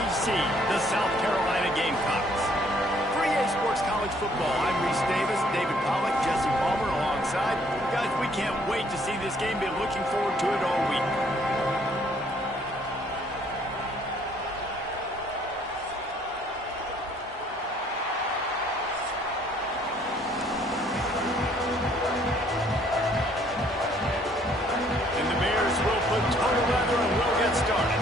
SEC, the South Carolina Gamecocks. For EA Sports College Football, I'm Reese Davis, David Pollack, Jesse Palmer alongside. Guys, we can't wait to see this game. Been looking forward to it all week. And the Bears will put total leather and we'll get started.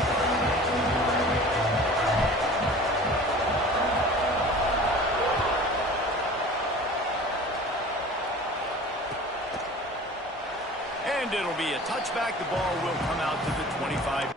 And it'll be a touchback. The ball will come out to the 25.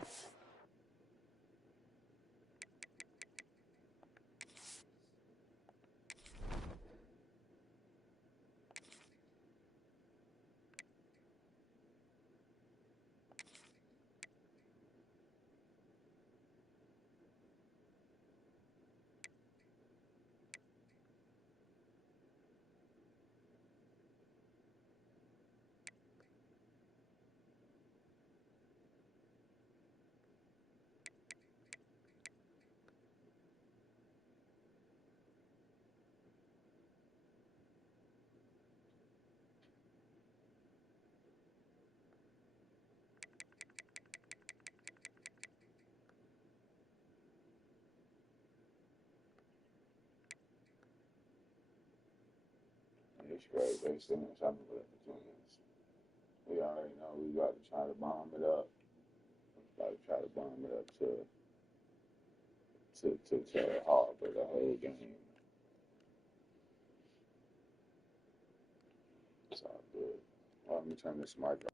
It's great. They still in something with the Twins. We already know we got to try to bomb it up. We got to try to bomb it up to Harvard the whole game. It's all good. Well, let me turn this mic off.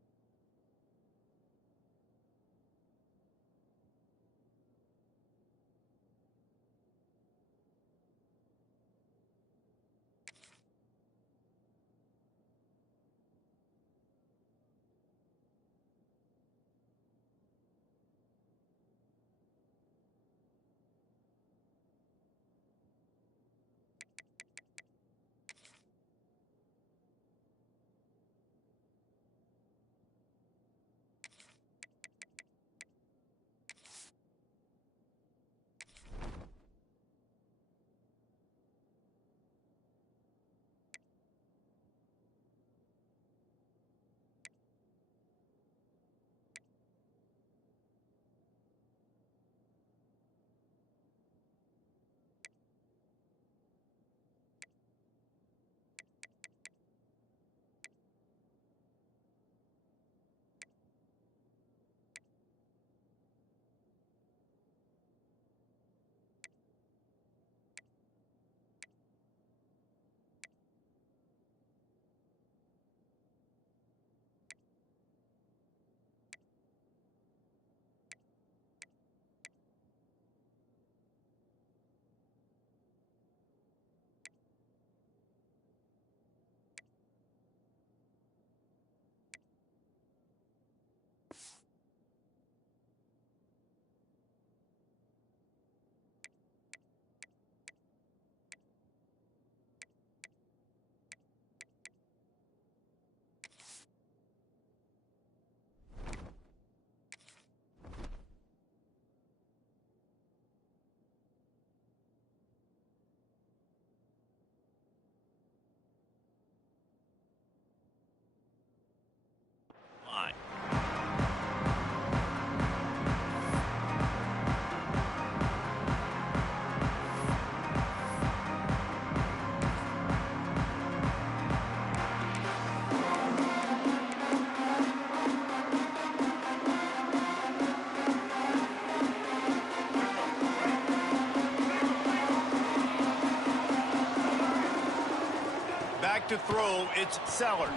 Back to throw, it's Sellers.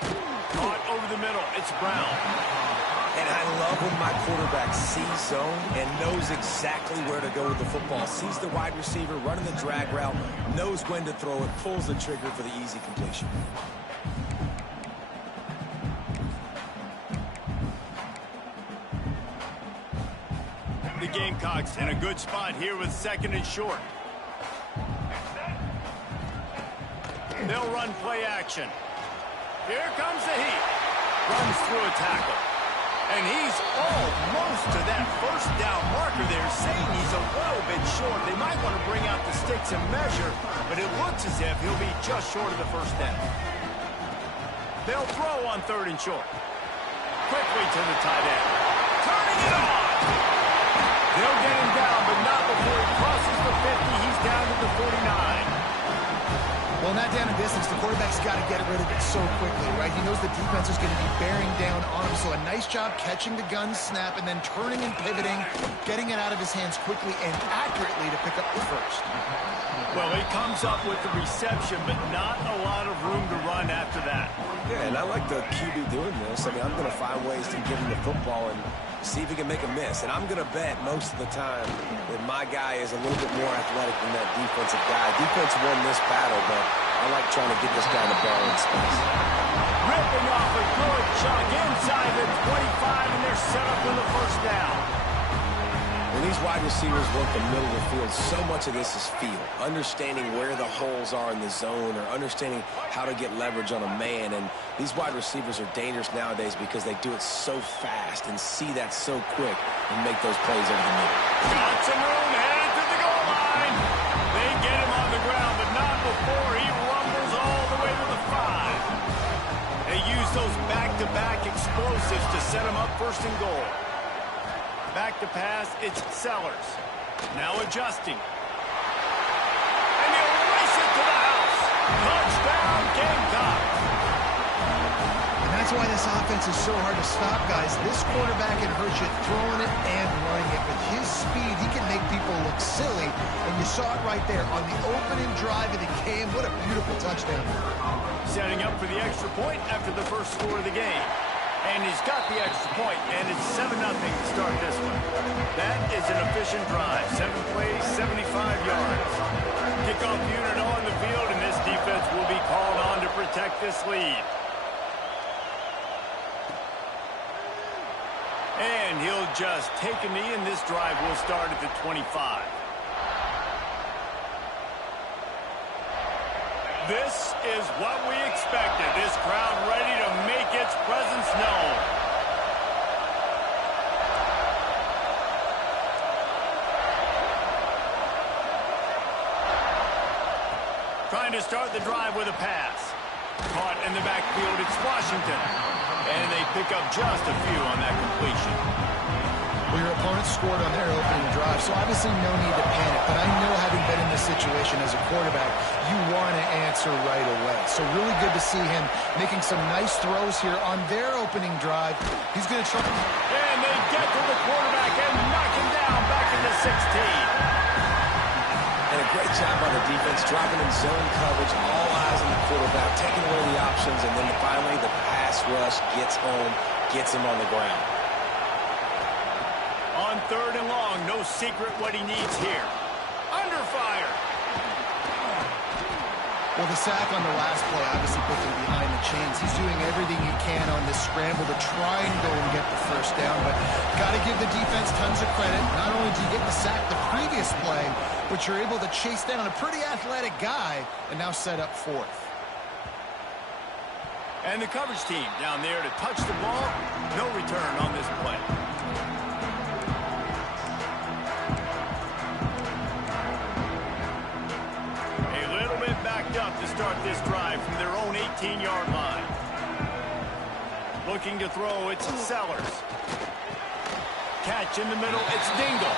Caught over the middle, it's Brown. And I love when my quarterback sees zone and knows exactly where to go with the football. Sees the wide receiver running the drag route, knows when to throw it, pulls the trigger for the easy completion. The Gamecocks in a good spot here with 2nd and short. They'll run play action. Here comes the heat. Runs through a tackle. And he's almost to that first down marker there, saying he's a little bit short. They might want to bring out the sticks and measure, but it looks as if he'll be just short of the first down. They'll throw on 3rd and short. Quickly to the tight end. Turning it on! They'll get him down, but not before he crosses the 50. He's down to the 49. Well, not down in distance. The quarterback's got to get rid of it so quickly, right? He knows the defense is going to be bearing down on him. So a nice job catching the gun snap and then turning and pivoting, getting it out of his hands quickly and accurately to pick up the first. Well, he comes up with the reception, but not a lot of room to run after that. Yeah, and I like the QB doing this. I mean, I'm going to find ways to give him the football and see if he can make a miss. And I'm going to bet most of the time that my guy is a little bit more athletic than that defensive guy. Defense won this battle, but I like trying to get this guy the ball in space. Ripping off a good chunk inside the 25, and they're set up for the first down. When these wide receivers work the middle of the field, so much of this is feel. Understanding where the holes are in the zone or understanding how to get leverage on a man. And these wide receivers are dangerous nowadays because they do it so fast and see that so quick and make those plays over the middle. Got some room, headed to the goal line. They get him on the ground, but not before he rumbles all the way to the 5. They use those back-to-back explosives to set him up 1st and goal. Back to pass, it's Sellers. Now adjusting. And he'll race it to the house. Touchdown, Gamecocks. And that's why this offense is so hard to stop, guys. This quarterback can hurt you throwing it and running it. With his speed, he can make people look silly. And you saw it right there on the opening drive of the game. What a beautiful touchdown. Setting up for the extra point after the first score of the game. And he's got the extra point, and it's 7-0 to start this one. That is an efficient drive. 7 plays, 75 yards. Kickoff unit on the field, and this defense will be called on to protect this lead. And he'll just take a knee, and this drive will start at the 25. This is what we expected. This crowd ready to make its presence known. Trying to start the drive with a pass. Caught in the backfield, it's Washington. And they pick up just a few on that completion. Well, your opponent scored on their opening drive, so obviously no need to panic. But I know, having been in this situation as a quarterback, you want to answer right away. So really good to see him making some nice throws here on their opening drive. He's going to try. And they get to the quarterback and knock him down back into 16. And a great job by the defense, dropping in zone coverage, all eyes on the quarterback, taking away the options, and then finally the pass rush gets home, gets him on the ground. On 3rd and long, no secret what he needs here. Under fire. Well, the sack on the last play obviously put him behind the chains. He's doing everything he can on this scramble to try and go and get the first down, but got to give the defense tons of credit. Not only do you get the sack the previous play, but you're able to chase down a pretty athletic guy and now set up 4th. And the coverage team down there to touch the ball. No return on this play. Up to start this drive from their own 18-yard line. Looking to throw, it's Sellers. Catch in the middle, it's Dingle.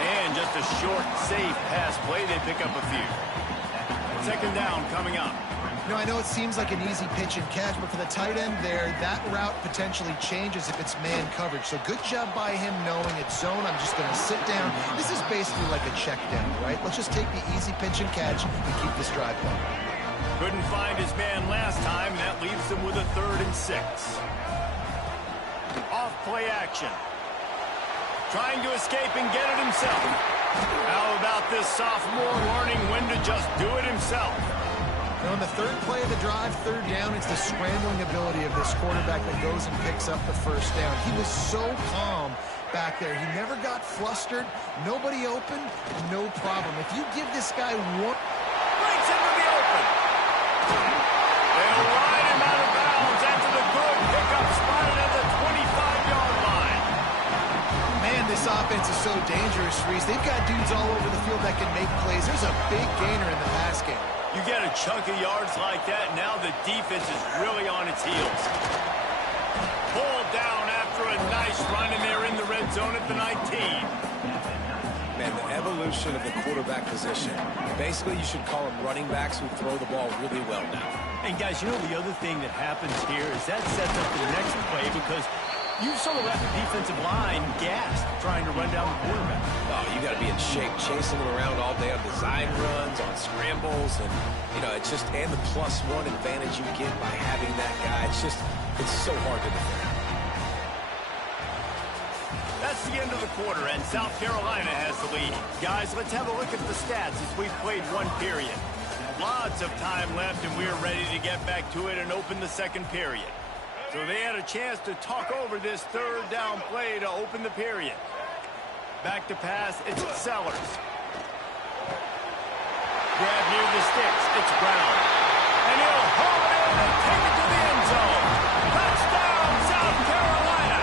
And just a short, safe pass play, they pick up a few. 2nd down coming up. No, I know it seems like an easy pitch and catch, but for the tight end there, that route potentially changes if it's man coverage. So good job by him knowing it's zone. I'm just going to sit down. This is basically like a check down, right? Let's just take the easy pitch and catch and keep this drive going. Couldn't find his man last time. That leaves him with a 3rd and 6. Off play action. Trying to escape and get it himself. How about this sophomore learning when to just do it himself? And on the 3rd play of the drive, 3rd down, it's the scrambling ability of this quarterback that goes and picks up the first down. He was so calm back there. He never got flustered. Nobody open, no problem. If you give this guy one... Breaks into the open. They'll ride him out of bounds after the good pickup spotted at the 25-yard line. offense is so dangerous, Reese. They've got dudes all over the field that can make plays. There's a big gainer in the pass game. You get a chunk of yards like that, now the defense is really on its heels. Pulled down after a nice run, and they're in the red zone at the 19. Man, the evolution of the quarterback position. Basically, you should call them running backs who throw the ball really well now. And guys, you know the other thing that happens here is that sets up the next play because you've sort of left the defensive line gassed trying to run down the quarterback. Oh, you got to be in shape, chasing him around all day on design runs, on scrambles, and, you know, it's just, and the +1 advantage you get by having that guy. It's so hard to defend. That's the end of the quarter, and South Carolina has the lead. Guys, let's have a look at the stats as we've played one period. Lots of time left, and we're ready to get back to it and open the second period. So they had a chance to talk over this third down play to open the period. Back to pass, it's Sellers. Grab near the sticks, it's Brown. And he'll haul it in and take it to the end zone. Touchdown, South Carolina!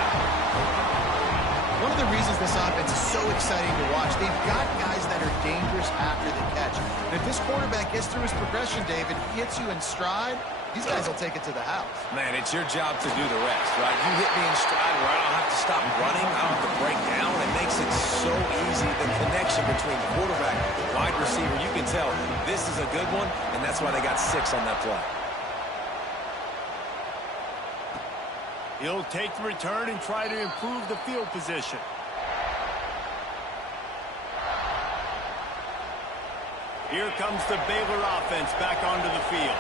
One of the reasons this offense is so exciting to watch, they've got guys that are dangerous after the catch. And if this quarterback gets through his progression, David, he hits you in stride, these guys will take it to the house. Man, it's your job to do the rest, right? You hit me in stride where I don't have to stop running, I don't have to break down. It makes it so easy. The connection between quarterback and wide receiver, you can tell this is a good one, and that's why they got 6 on that play. He'll take the return and try to improve the field position. Here comes the Baylor offense back onto the field.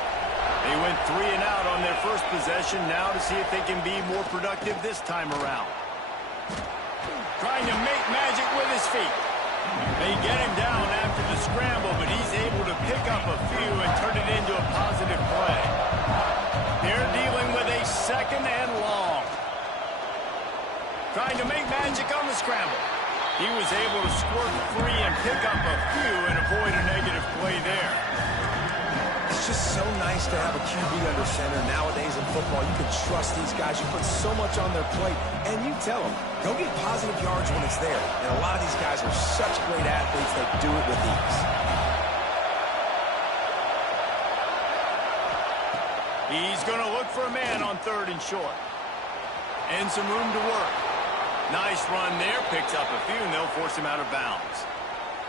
They went 3 and out on their first possession, now to see if they can be more productive this time around. Trying to make magic with his feet. They get him down after the scramble, but he's able to pick up a few and turn it into a positive play. They're dealing with a second and long. Trying to make magic on the scramble. He was able to squirt free and pick up a few and avoid a negative play there. It's just so nice to have a QB under center. Nowadays in football, you can trust these guys. You put so much on their plate, and you tell them, go get positive yards when it's there. And a lot of these guys are such great athletes, they do it with ease. He's going to look for a man on 3rd and short. And some room to work. Nice run there, picks up a few, and they'll force him out of bounds.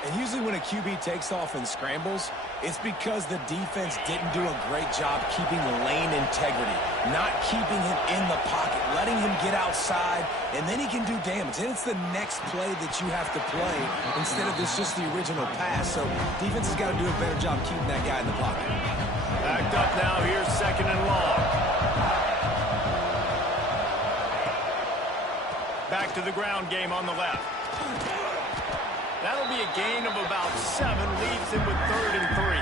And usually when a QB takes off and scrambles, it's because the defense didn't do a great job keeping lane integrity, not keeping him in the pocket, letting him get outside, and then he can do damage. And it's the next play that you have to play instead of this just the original pass. So defense has got to do a better job keeping that guy in the pocket. Backed up now, here's 2nd and long. Back to the ground game on the left. That'll be a gain of about 7, leaves him with 3rd and 3.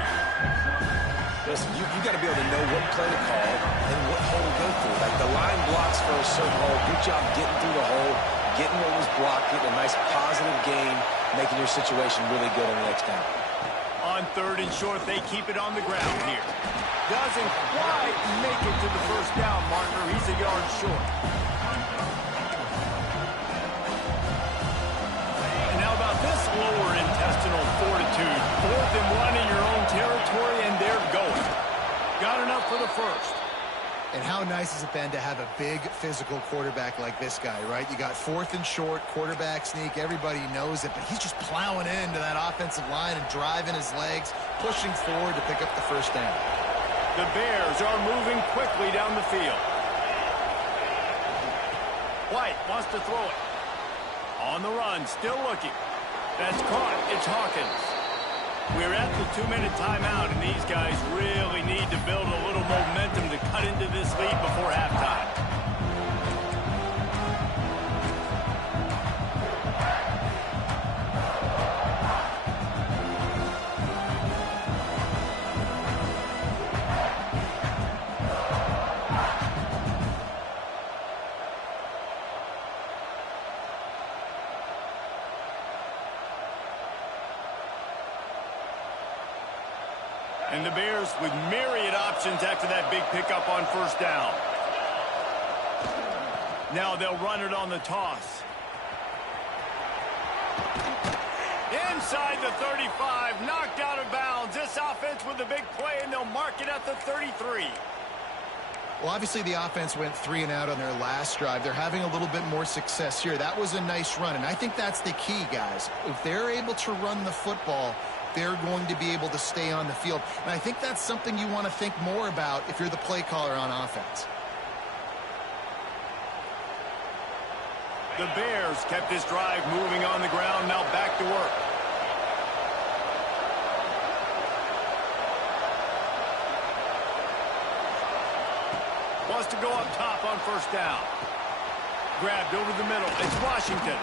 Listen, you got to be able to know what play to call and what hole to go through. Like the line blocks for a certain hole. Good job getting through the hole, getting what was blocked, getting a nice positive gain, making your situation really good on the next down. On 3rd and short, they keep it on the ground here. Doesn't quite make it to the first down marker. He's a yard short. This lower intestinal fortitude. 4th and 1 in your own territory, and they're going. Got enough for the first. And how nice has it been to have a big physical quarterback like this guy, right? You got 4th and short, quarterback sneak. Everybody knows it, but he's just plowing into that offensive line and driving his legs, pushing forward to pick up the first down. The Bears are moving quickly down the field. White wants to throw it. On the run, still looking. That's caught. It's Hawkins. We're at the 2-minute timeout, and these guys really need to build a little momentum to cut into this lead before halftime. And the Bears with myriad options after that big pickup on first down. Now they'll run it on the toss. Inside the 35, knocked out of bounds. This offense with a big play, and they'll mark it at the 33. Well, obviously the offense went 3 and out on their last drive. They're having a little bit more success here. That was a nice run, and I think that's the key, guys. If they're able to run the football, they're going to be able to stay on the field. And I think that's something you want to think more about if you're the play caller on offense. The Bears kept this drive moving on the ground, now back to work. Wants to go up top on first down. Grabbed over the middle. It's Washington.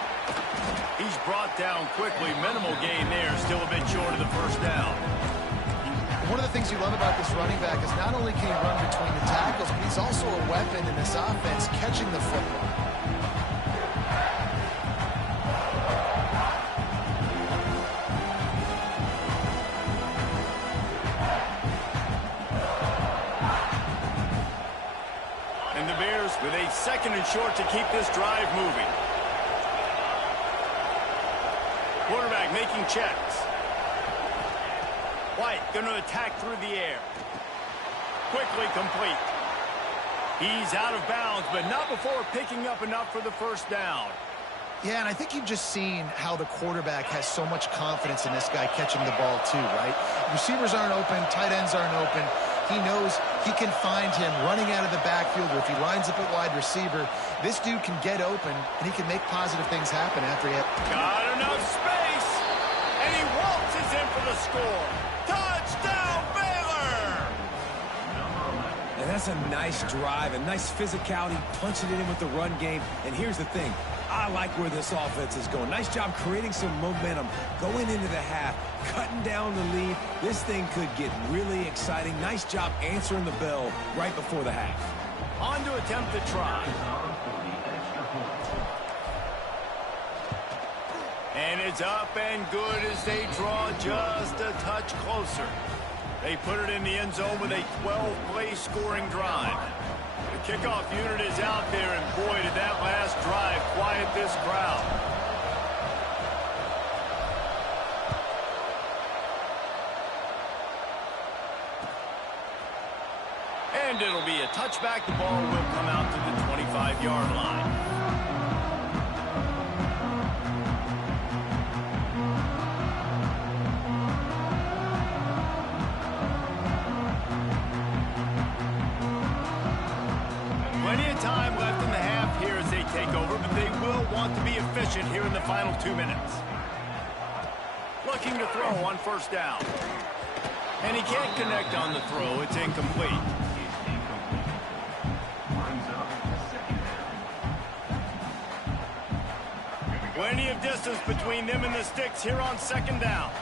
He's brought down quickly. Minimal gain there. Still a bit short of the first down. One of the things you love about this running back is not only can he run between the tackles, but he's also a weapon in this offense catching the football. With a second and short to keep this drive moving. Quarterback making checks. White going to attack through the air. Quickly complete. He's out of bounds, but not before picking up enough for the first down. Yeah, and I think you've just seen how the quarterback has so much confidence in this guy catching the ball too, right? Receivers aren't open, tight ends aren't open. He knows he can find him running out of the backfield, or if he lines up at wide receiver, this dude can get open, and he can make positive things happen after he had... Got enough space, and he waltzes in for the score. Touchdown, Baylor! And that's a nice drive, a nice physicality, punching it in with the run game. And here's the thing. I like where this offense is going. Nice job creating some momentum, going into the half, cutting down the lead. This thing could get really exciting. Nice job answering the bell right before the half. On to attempt the try. And it's up and good as they draw just a touch closer. They put it in the end zone with a 12-play scoring drive. The kickoff unit is out there, and boy, did that last drive quiet this crowd. And it'll be a touchback. The ball will come out to the 25-yard line. Time left in the half here as they take over, but they will want to be efficient here in the final 2 minutes. Looking to throw on first down. And he can't connect on the throw. It's incomplete. Plenty of distance between them and the sticks here on second down.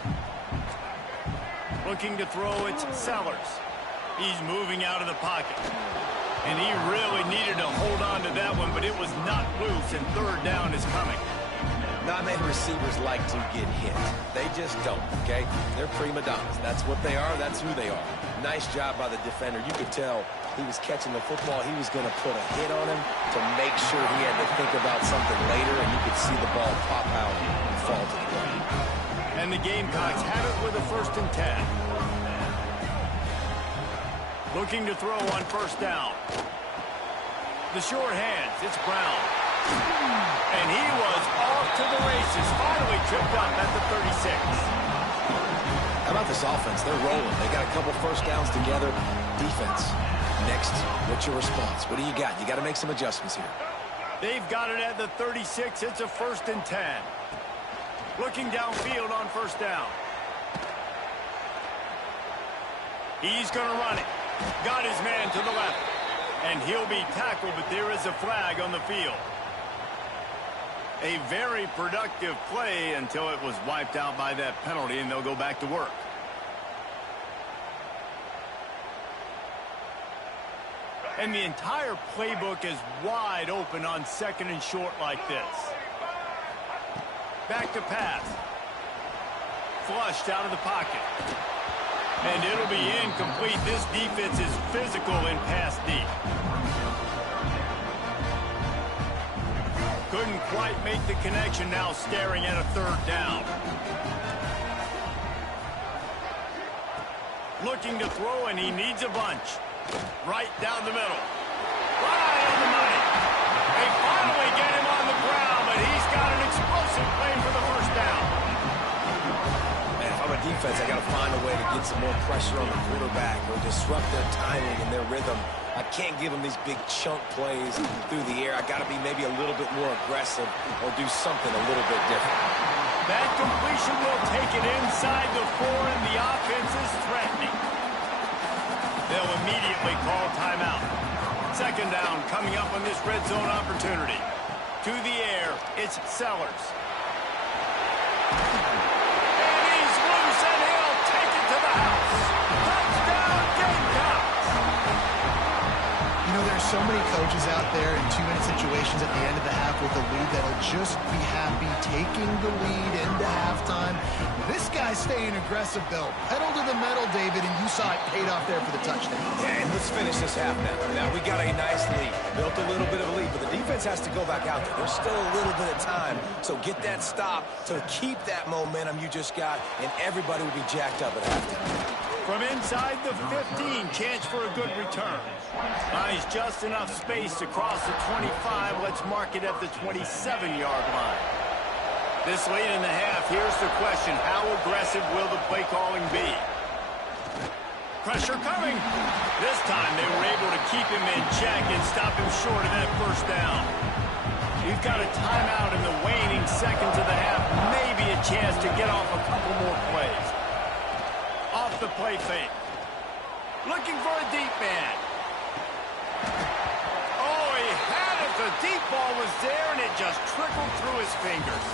Looking to throw, it's Sellers. He's moving out of the pocket. And he really needed to hold on to that one, but it was not loose, and third down is coming. Not many receivers like to get hit. They just don't, okay? They're prima donnas. That's what they are. That's who they are. Nice job by the defender. You could tell he was catching the football. He was going to put a hit on him to make sure he had to think about something later, and you could see the ball pop out and fall to the ground. And the Gamecocks have it with a 1st and 10. Looking to throw on first down. The short hands, it's Brown. And he was off to the races, finally tripped up at the 36. How about this offense? They're rolling. They got a couple first downs together. Defense, next, what's your response? What do you got? You got to make some adjustments here. They've got it at the 36. It's a 1st and 10. Looking downfield on first down. He's going to run it. Got his man to the left. And he'll be tackled, but there is a flag on the field. A very productive play until it was wiped out by that penalty, and they'll go back to work. And the entire playbook is wide open on second and short like this. Back to pass. Flushed out of the pocket. And it'll be incomplete. This defense is physical in pass deep. Couldn't quite make the connection, now staring at a third down. Looking to throw, and he needs a bunch. Right down the middle. Right on the money. They finally get him on the ground, but he's got an explosive play for the first down. Man, if I'm a defense, I got to find a way to get some more pressure on the quarterback or disrupt their timing and their rhythm. I can't give them these big chunk plays through the air. I got to be maybe a little bit more aggressive or do something a little bit different. That completion will take it inside the 4, and the offense is threatening. They'll immediately call timeout. Second down coming up on this red zone opportunity. To the air, it's Sellers. And he's loose, and he'll take it to the house. Touchdown, Gamecocks! You know, there's so many coaches out there in 2-minute situations at the end of the half with a lead that'll just be happy taking the lead into halftime. This guy's staying aggressive, though. Pedal to the metal, David, and you saw it paid off there for the touchdown. Yeah, and let's finish this half now. Now, we got a nice lead. Built a little bit of a lead, but the defense has to go back out there. There's still a little bit of time, so get that stop to keep that momentum you just got, and everybody will be jacked up at halftime. From inside the 15, chance for a good return. Buys just enough space to cross the 25. Let's mark it at the 27-yard line. This late in the half, here's the question. How aggressive will the play calling be? Pressure coming. This time they were able to keep him in check and stop him short of that first down. We've got a timeout in the waning seconds of the half. Maybe a chance to get off a couple more plays. Off the play fake. Looking for a deep man. Oh, he had it. The deep ball was there, and it just trickled through his fingers.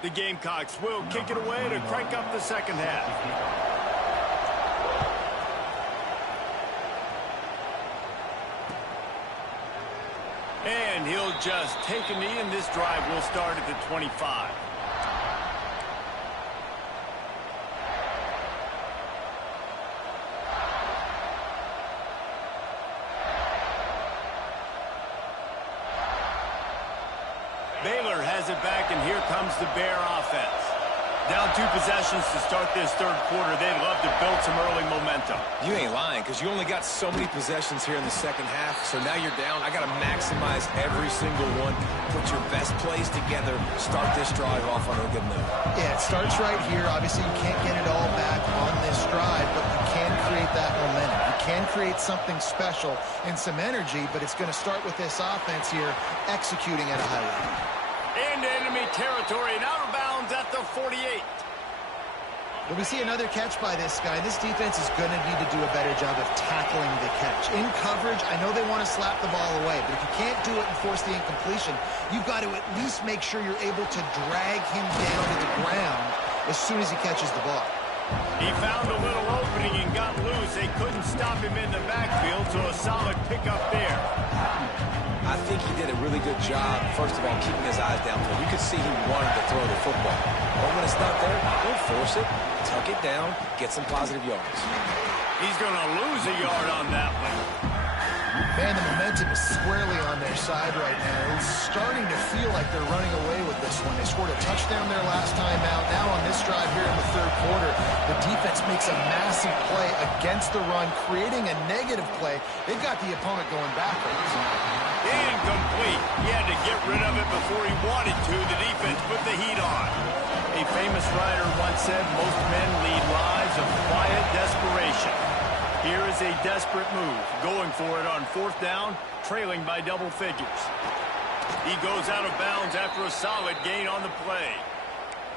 The Gamecocks will kick it away to crank up the second half. And he'll just take a knee, and this drive will start at the 25. Baylor has it back, and here comes the Bear offense. Down 2 possessions to start this third quarter. They'd love to build some early momentum. You ain't lying, because you only got so many possessions here in the second half, so now you're down. I got to maximize every single one. Put your best plays together. Start this drive off on a good note. Yeah, it starts right here. Obviously, you can't get it all back on this drive, but you can create that momentum. You can create something special and some energy, but it's going to start with this offense here executing at a high level. Into enemy territory and out of bounds at the 48. When we see another catch by this guy, this defense is going to need to do a better job of tackling the catch. In coverage, I know they want to slap the ball away, but if you can't do it and force the incompletion, you've got to at least make sure you're able to drag him down to the ground as soon as he catches the ball. He found a little opening and got loose. They couldn't stop him in the backfield, so a solid pickup there. I think he did a really good job, first of all, keeping his eyes downfield. You could see he wanted to throw the football. But when it's not there, don't force it. Tuck it down. Get some positive yards. He's going to lose a yard on that one. Man, the momentum is squarely on their side right now. It's starting to feel like they're running away with this one. They scored a touchdown their last time out. Now on this drive here in the third quarter, the defense makes a massive play against the run, creating a negative play. They've got the opponent going backwards. Incomplete. He had to get rid of it before he wanted to. The defense put the heat on. A famous writer once said, most men lead lives of quiet desperation. Here is a desperate move. Going for it on fourth down, trailing by double figures. He goes out of bounds after a solid gain on the play.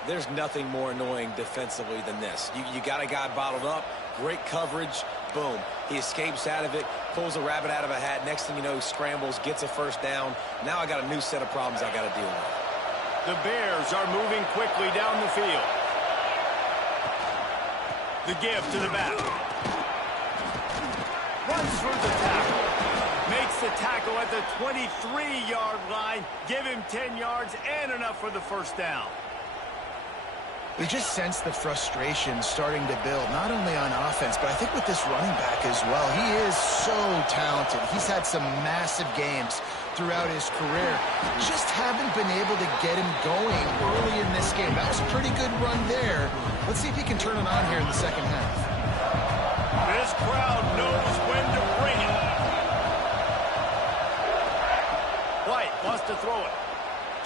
There's nothing more annoying defensively than this. You got a guy bottled up, great coverage, boom. He escapes out of it, pulls a rabbit out of a hat. Next thing you know, he scrambles, gets a first down. Now I got a new set of problems I got to deal with. The Bears are moving quickly down the field. The give to the back. Runs through the tackle. Makes the tackle at the 23-yard line. Give him 10 yards and enough for the first down. We just sense the frustration starting to build, not only on offense, but I think with this running back as well. He is so talented. He's had some massive games throughout his career. Just haven't been able to get him going early in this game. That was a pretty good run there. Let's see if he can turn it on here in the second half. This crowd knows when to bring it. White wants to throw it.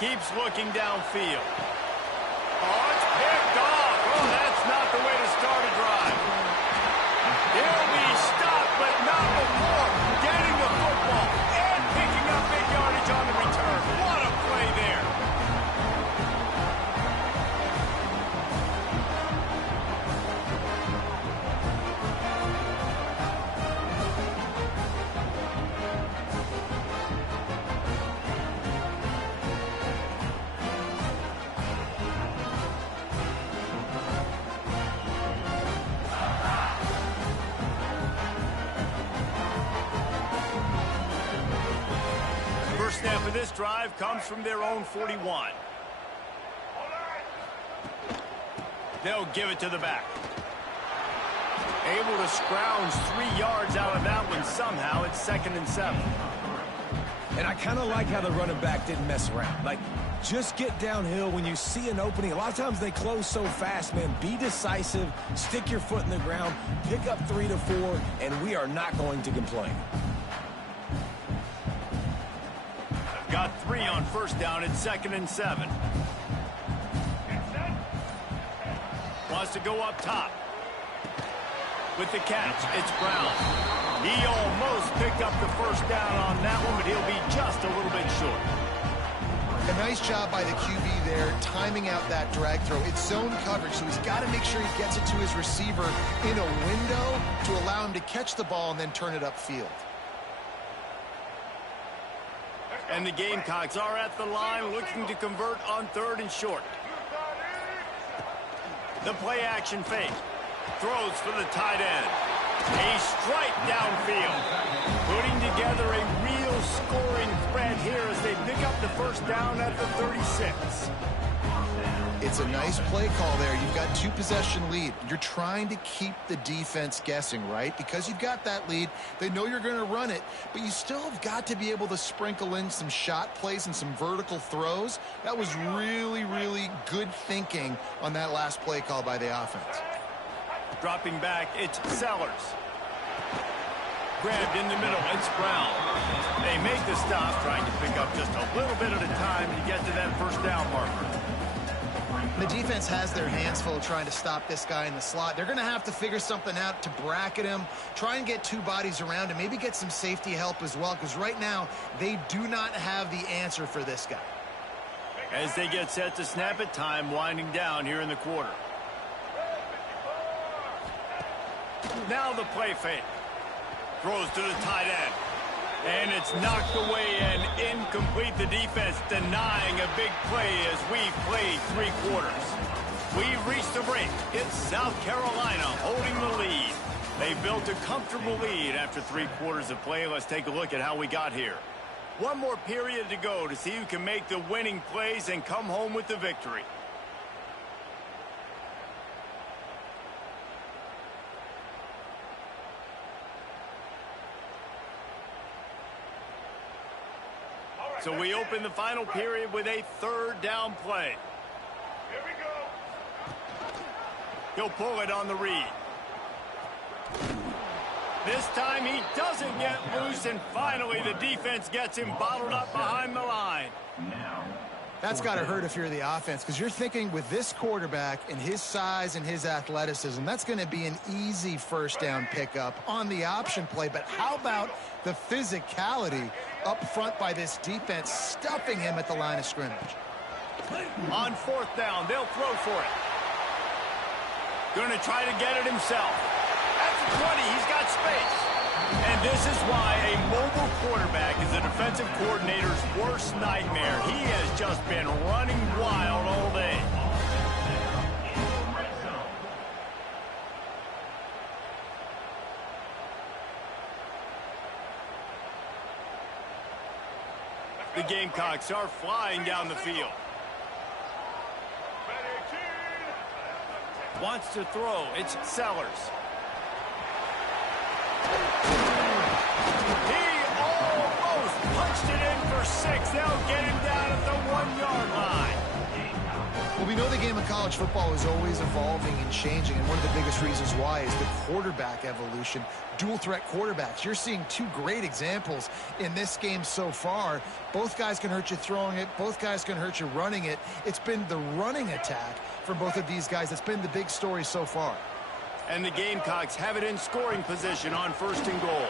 Keeps looking downfield. Oh, it's picked off. Oh, that's not the way to start a drive. He'll be stopped, but not before getting the football and picking up big yardage on the return. What a play there. First snap of this drive comes from their own 41. They'll give it to the back. Able to scrounge 3 yards out of that one somehow. It's 2nd and 7. And I kind of like how the running back didn't mess around. Like, just get downhill when you see an opening. A lot of times they close so fast, man. Be decisive, stick your foot in the ground, pick up 3 to 4, and we are not going to complain. Got 3 on first down. It's 2nd and 7. Wants to go up top. With the catch, it's Brown. He almost picked up the first down on that one, but he'll be just a little bit short. A nice job by the QB there, timing out that drag throw. It's zone coverage, so he's got to make sure he gets it to his receiver in a window to allow him to catch the ball and then turn it upfield. And the Gamecocks are at the line looking to convert on 3rd and short. The play action fake. Throws for the tight end. A strike downfield. Putting together a real scoring threat here as they pick up the first down at the 36. It's a nice play call there. You've got 2-possession lead. You're trying to keep the defense guessing, right? Because you've got that lead, they know you're going to run it, but you still have got to be able to sprinkle in some shot plays and some vertical throws. That was really, really good thinking on that last play call by the offense. Dropping back, it's Sellers. Grabbed in the middle, it's Brown. They make the stop, trying to pick up just a little bit at a time to get to that first down marker. The defense has their hands full trying to stop this guy in the slot. They're going to have to figure something out to bracket him, try and get 2 bodies around him, maybe get some safety help as well, because right now they do not have the answer for this guy. As they get set to snap it, time winding down here in the quarter. Now the play fake. Throws to the tight end. And it's knocked away and incomplete. The defense denying a big play as we've played 3 quarters. We've reached the break. It's South Carolina holding the lead. They built a comfortable lead after 3 quarters of play. Let's take a look at how we got here. 1 more period to go to see who can make the winning plays and come home with the victory. So we open the final period with a 3rd down play. Here we go. He'll pull it on the read. This time he doesn't get loose, and finally the defense gets him bottled up behind the line. That's got to hurt if you're the offense, because you're thinking with this quarterback and his size and his athleticism, that's going to be an easy first down pickup on the option play. But how about the physicality up front by this defense, stuffing him at the line of scrimmage? On 4th down, they'll throw for it. Going to try to get it himself. At the 20, he's got space. And this is why a mobile quarterback is a defensive coordinator's worst nightmare. He has just been running wild all day. The Gamecocks are flying down the field. Wants to throw. It's Sellers. He almost punched it in for 6. They'll get him down at the 1-yard line. Well, we know the game of college football is always evolving and changing, and one of the biggest reasons why is the quarterback evolution. Dual threat quarterbacks. You're seeing two great examples in this game so far. Both guys can hurt you throwing it. Both guys can hurt you running it. It's been the running attack for both of these guys that's been the big story so far. And the Gamecocks have it in scoring position on 1st and goal.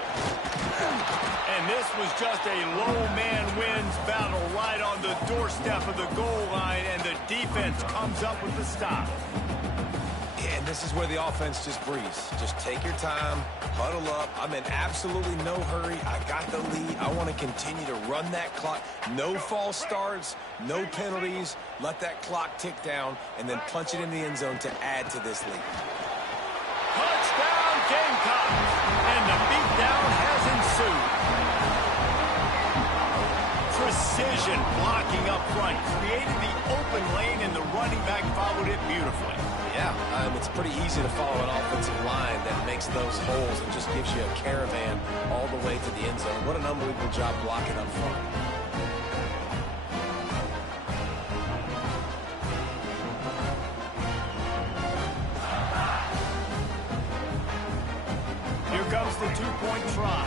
And this was just a low man wins battle right on the doorstep of the goal line, and the defense comes up with the stop. Yeah, and this is where the offense just breathes. Just take your time, huddle up. I'm in absolutely no hurry. I got the lead. I want to continue to run that clock. No false starts, no penalties. Let that clock tick down, and then punch it in the end zone to add to this lead. Touchdown Gamecocks! And the beatdown has ensued. Precision blocking up front created the open lane, and the running back followed it beautifully. Yeah, it's pretty easy to follow an offensive line that makes those holes and just gives you a caravan all the way to the end zone. What an unbelievable job blocking up front. Here comes the 2-point try.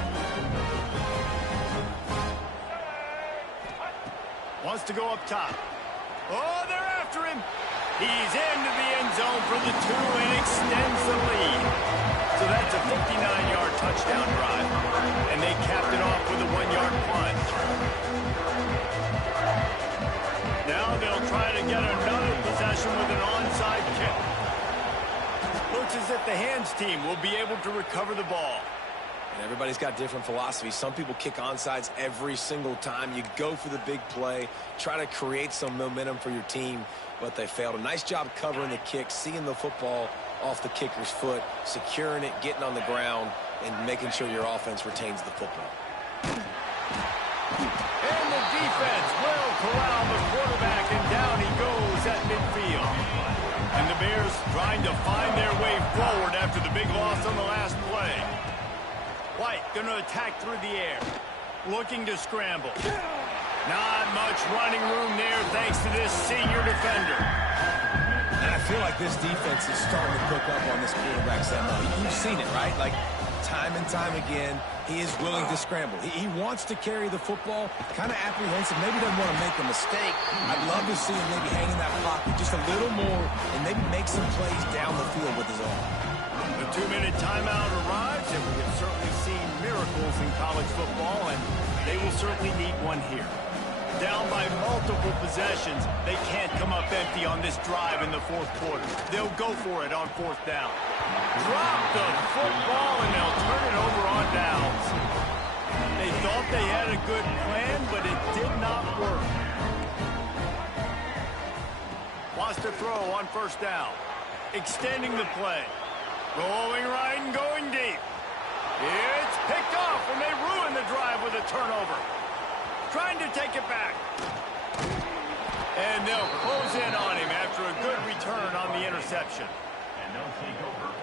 Wants to go up top. Oh, they're after him. He's into the end zone for the 2 and extends the lead. So that's a 59-yard touchdown drive. And they capped it off with a 1-yard plunge. Now they'll try to get another possession with an onside kick. Looks as if the hands team will be able to recover the ball. And everybody's got different philosophies. Some people kick onside every single time. You go for the big play, try to create some momentum for your team, but they failed. A nice job covering the kick, seeing the football off the kicker's foot, securing it, getting on the ground, and making sure your offense retains the football. And the defense will corral the quarterback, and down he goes at midfield. And the Bears trying to find their way forward after the big loss on the last play. White going to attack through the air. Looking to scramble. Not much running room there thanks to this senior defender. And I feel like this defense is starting to pick up on this quarterback's MO. You've seen it, right? Like, time and time again, he is willing to scramble. He wants to carry the football, kind of apprehensive, maybe doesn't want to make a mistake. I'd love to see him maybe hang in that pocket just a little more and maybe make some plays down the field with his arm. The 2-minute timeout arrives, and we have certainly seen miracles in college football, and they will certainly need one here. Down by multiple possessions, they can't come up empty on this drive in the 4th quarter. They'll go for it on 4th down. Drop the football, and they'll turn it over on downs. They thought they had a good plan, but it did not work. Wants to throw on 1st down. Extending the play. Rolling right and going deep. It's picked off, and they ruin the drive with a turnover. Trying to take it back. And they'll close in on him after a good return on the interception.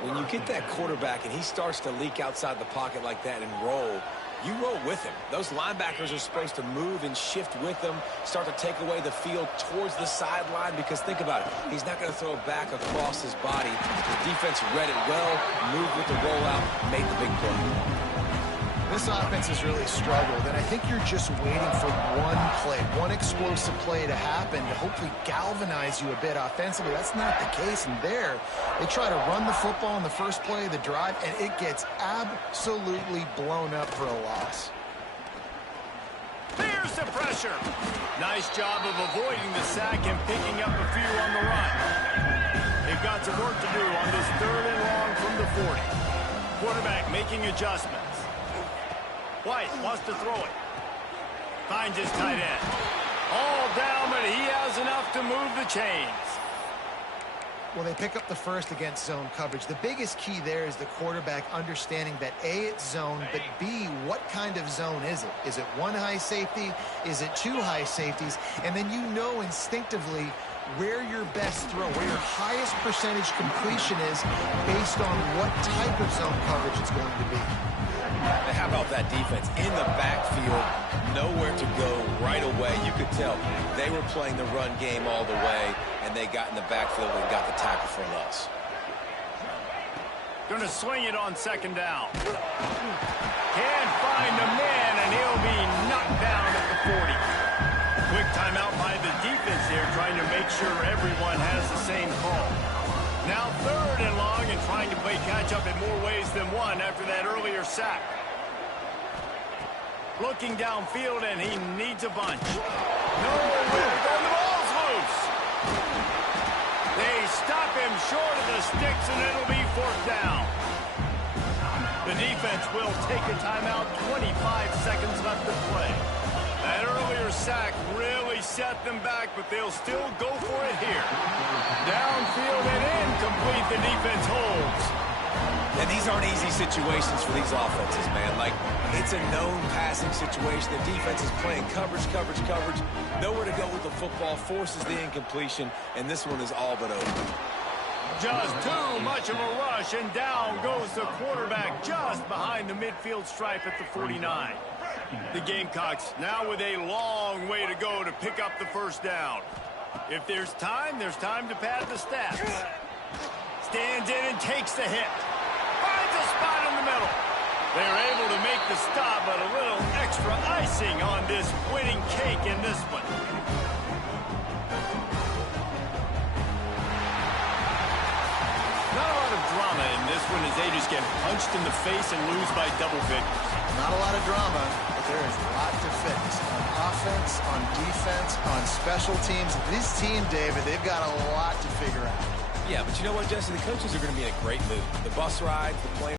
When you get that quarterback and he starts to leak outside the pocket like that and roll, you roll with him. Those linebackers are supposed to move and shift with him, start to take away the field towards the sideline, because think about it. He's not going to throw it back across his body. The defense read it well, moved with the rollout, made the big play. This offense has really struggled, and I think you're just waiting for one play, one explosive play to happen to hopefully galvanize you a bit offensively. That's not the case, and there, they try to run the football in the first play of the drive, and it gets absolutely blown up for a loss. There's the pressure. Nice job of avoiding the sack and picking up a few on the run. They've got some work to do on this 3rd and long from the 40. Quarterback making adjustments. White wants to throw it. Finds his tight end. All down, but he has enough to move the chains. Well, they pick up the first against zone coverage. The biggest key there is the quarterback understanding that A, it's zone, but B, what kind of zone is it? Is it one high safety? Is it two high safeties? And then you know instinctively where your best throw, where your highest percentage completion is based on what type of zone coverage it's going to be. How about that defense? In the backfield, nowhere to go right away. You could tell they were playing the run game all the way, and they got in the backfield and got the tackle for a loss. Going to swing it on second down. Can't find the man, and he'll be knocked down at the 40. Quick timeout by the defense here, trying to make sure everyone has the same call. Now third and long and trying to play catch-up in more ways than one after that earlier sack. Looking downfield, and he needs a bunch. Nowhere to go. The ball's loose. They stop him short of the sticks, and it'll be fourth down. The defense will take a timeout. 25 seconds left to play. That earlier sack really set them back, but they'll still go for it here. Downfield and incomplete. The defense holds. And these aren't easy situations for these offenses, man. Like, it's a known passing situation. The defense is playing coverage. Nowhere to go with the football, forces the incompletion, and this one is all but over. Just too much of a rush, and down goes the quarterback just behind the midfield stripe at the 49. The Gamecocks now with a long way to go to pick up the first down. If there's time to pad the stats. Stands in and takes the hit. Finds a spot in the middle. They're able to make the stop, but a little extra icing on this winning cake in this one. Not a lot of drama in this one as they just get punched in the face and lose by double figures. Not a lot of drama, but there is a lot to fix. On offense, on defense, on special teams. This team, David, they've got a lot to figure out. Yeah, but you know what, Jesse? The coaches are going to be in a great mood. The bus rides, the players.